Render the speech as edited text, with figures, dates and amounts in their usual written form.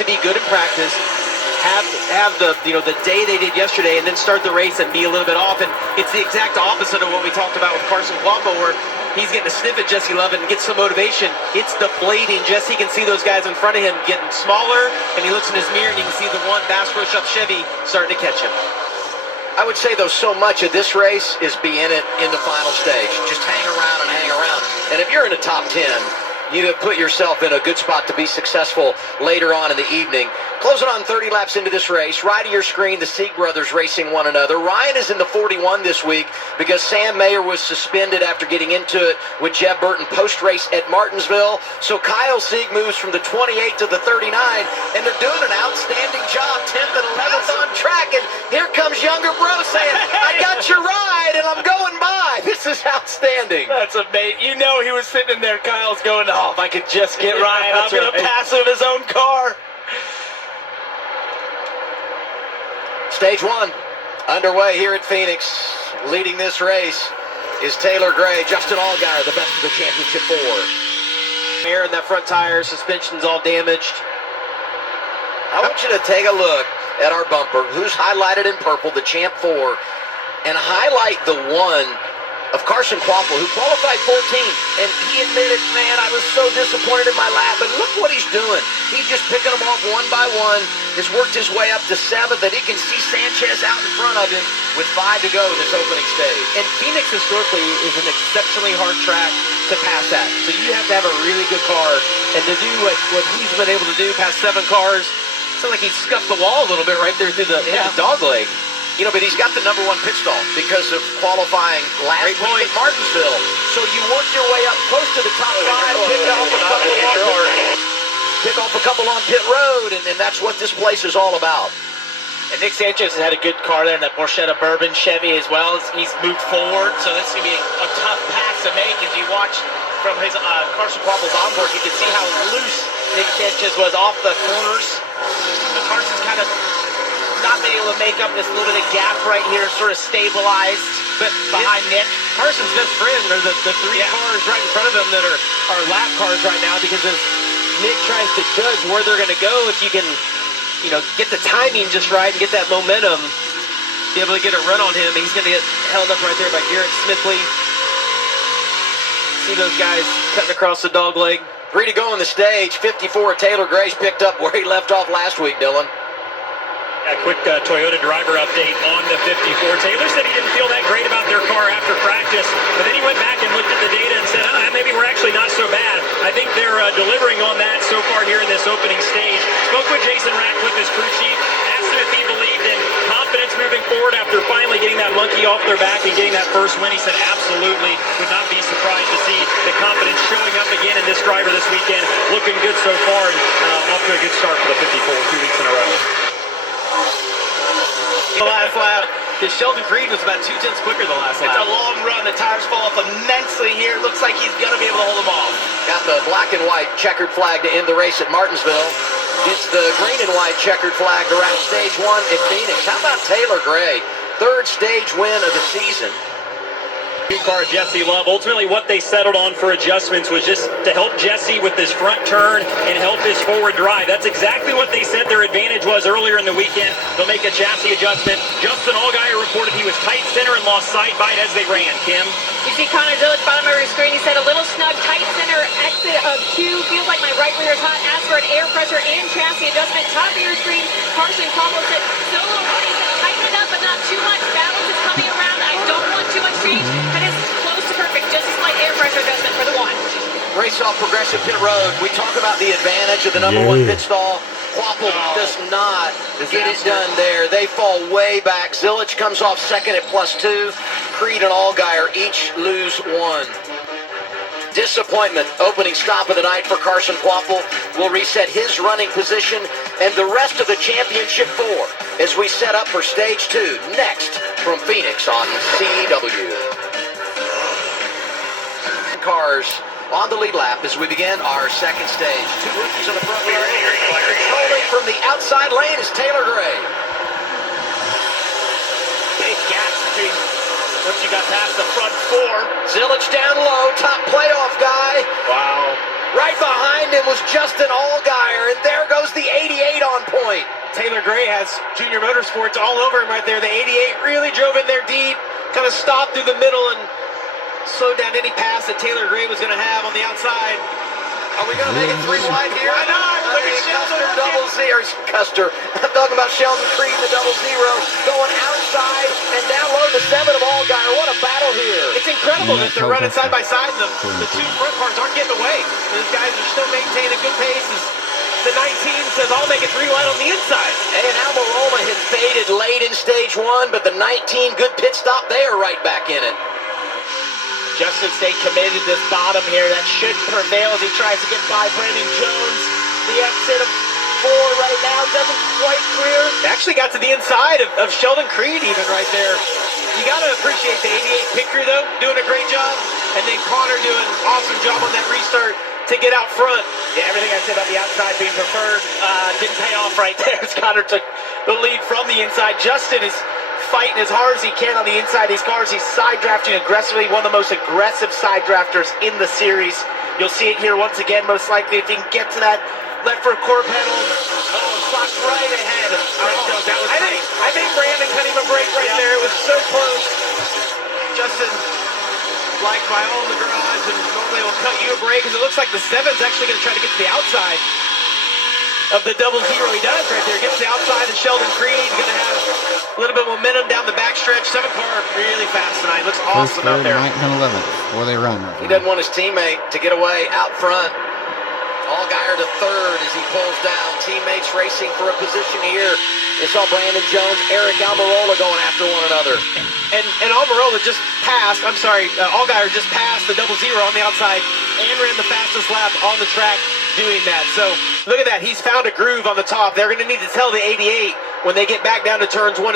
to be good in practice, have the the day they did yesterday, and then start the race and be a little bit off. And it's the exact opposite of what we talked about with Carson Cuomo, where he's getting a sniff at Jesse Love and gets some motivation. It's deflating. Jesse can see those guys in front of him getting smaller, and he looks in his mirror and he can see the one Bass Pro Shop Chevy starting to catch him. I would say, though, so much of this race is be in it in the final stage. Just hang around and hang around. And if you're in the top 10, you have put yourself in a good spot to be successful later on in the evening. Closing on 30 laps into this race. Right of your screen, the Sieg brothers racing one another. Ryan is in the 41 this week because Sam Mayer was suspended after getting into it with Jeb Burton post-race at Martinsville. So Kyle Sieg moves from the 28 to the 39, and they're doing an outstanding job, 10th and 11th on track. And here comes younger bro saying, I got your ride, and I'm going by. This is outstanding. That's amazing. You know he was sitting in there, Kyle's going, oh, if I could just get Ryan, I'm going to pass him his own car. Stage one underway here at Phoenix. Leading this race is Taylor Gray. Justin Allgaier, the best of the championship four. Air in that front tire, suspension's all damaged. I want you to take a look at our bumper, who's highlighted in purple, the Champ 4, and highlight the one of Carson Quapple, who qualified 14th, and he admitted, man, I was so disappointed in my lap, but look what he's doing. He's just picking them off one by one, has worked his way up to 7th, and he can see Sanchez out in front of him with 5 to go in this opening stage. And Phoenix historically is an exceptionally hard track to pass at, so you have to have a really good car, and to do what he's been able to do past 7 cars, it's like he scuffed the wall a little bit right there through the dog leg. You know, but he's got the #1 pit stall because of qualifying last week at Martinsville. So you work your way up close to the top 5, pick off a couple on pit road, and that's what this place is all about. And Nick Sanchez has had a good car there in that Borchetta Bourbon Chevy as well. He's moved forward, so this is going to be a tough pass to make. As you watch from his Carson Quapple's onboard, you can see how loose Nick Sanchez was off the corners. The Carson's kind of not been able to make up this little bit of gap right here, sort of stabilized behind Nick. Carson's best friend are the 3 cars right in front of him that are lap cars right now, because as Nick tries to judge where they're going to go, if you can get the timing just right and get that momentum, be able to get a run on him, he's going to get held up right there by Garrett Smithley. See those guys cutting across the dog leg. 3 to go in the stage. 54, Taylor Gray's picked up where he left off last week, Dylan. A quick Toyota driver update on the 54. Taylor said he didn't feel that great about their car after practice, but then he went back and looked at the data and said, maybe we're actually not so bad. I think they're delivering on that so far here in this opening stage. Spoke with Jason Ratcliffe, his crew chief, asked him if he believed in confidence moving forward after finally getting that monkey off their back and getting that first win. He said absolutely, would not be surprised to see the confidence showing up again in this driver this weekend. Looking good so far, and off to a good start for the 54 2 weeks in a row. The last lap, because Sheldon Creed was about 2/10 quicker the last lap. It's a long run. The tires fall off immensely here. Looks like he's going to be able to hold them off. Got the black and white checkered flag to end the race at Martinsville. Gets the green and white checkered flag to wrap stage 1 at Phoenix. How about Taylor Gray? 3rd stage win of the season. New car, Jesse Love. Ultimately, what they settled on for adjustments was just to help Jesse with his front turn and help his forward drive. That's exactly what they said their advantage was earlier in the weekend. They'll make a chassis adjustment. Justin Allgaier reported he was tight center and lost sight bite as they ran. Kim? You see Connor Zilic, bottom of your screen. He said a little snug, tight center, exit of 2. Feels like my right rear is hot. Asked for an air pressure and chassis adjustment. Top of your screen, Carson Quapple said, so little money, tighten it up, but not too much. Balance is coming around. I don't want too much change. And it's close to perfect. Just a slight air pressure adjustment for the 1. Race off Progressive Pit Road. We talk about the advantage of the #1 pit stall. Quapple does not get it done there. They fall way back. Zilic comes off second at +2. Creed and Allgaier each lose 1. Disappointment. Opening stop of the night for Carson Quapple will reset his running position and the rest of the championship 4 as we set up for stage 2 next from Phoenix on CW. Cars on the lead lap as we begin our second stage. 2 rookies on the front row. Controlling from the outside lane is Taylor Gray. Big gap between once you got past the front 4. Zilic down low, top playoff guy. Wow. Right behind him was Justin Allgaier, and there goes the 88 Taylor Gray has Junior Motorsports all over him right there. The 88 really drove in there deep, kind of stopped through the middle and slowed down any pass that Taylor Gray was going to have on the outside. Are we going to make it 3 wide here? Why not? Look at Custer Sheldon. double zero. Custer. I'm talking about Sheldon Creed, the double zero, going outside and down low to 7 of Allgaier. What a battle here. It's incredible that they're running side by side. The two front cars aren't getting away. Those guys are still maintaining good paces. The 19 says, I'll make it 3 wide on the inside. And Almirola had faded late in stage 1, but the 19, good pit stop there, right back in it. Justin stayed committed to this bottom here. That should prevail as he tries to get by Brandon Jones. The exit of 4 right now doesn't quite clear. They actually got to the inside of Sheldon Creed even right there. You got to appreciate the 88 pit crew, though, doing a great job. And then Connor doing an awesome job on that restart to get out front. Yeah, everything I said about the outside being preferred didn't pay off right there as Connor took the lead from the inside. Justin is fighting as hard as he can on the inside of these cars. He's side drafting aggressively, one of the most aggressive side drafters in the series. You'll see it here once again, most likely, if he can get to that left for core pedal. Oh, clocked right ahead. I think Brandon cut him a break right there. It was so close. Justin, like my own the garage, and normally will cut you a break because it looks like the 7's actually going to try to get to the outside of the double zero. He does right there. Gets to the outside of Sheldon Creed. He's going to have a little bit of momentum down the backstretch. 7 car really fast tonight. Looks awesome out there. 9th and 11th before they run. He doesn't want his teammate to get away out front. Allgaier to 3rd as he pulls down. Teammates racing for a position here. You saw Brandon Jones, Eric Almirola going after one another. And Almirola just passed, Allgaier just passed the double zero on the outside and ran the fastest lap on the track doing that. So look at that. He's found a groove on the top. They're going to need to tell the 88 when they get back down to turns 1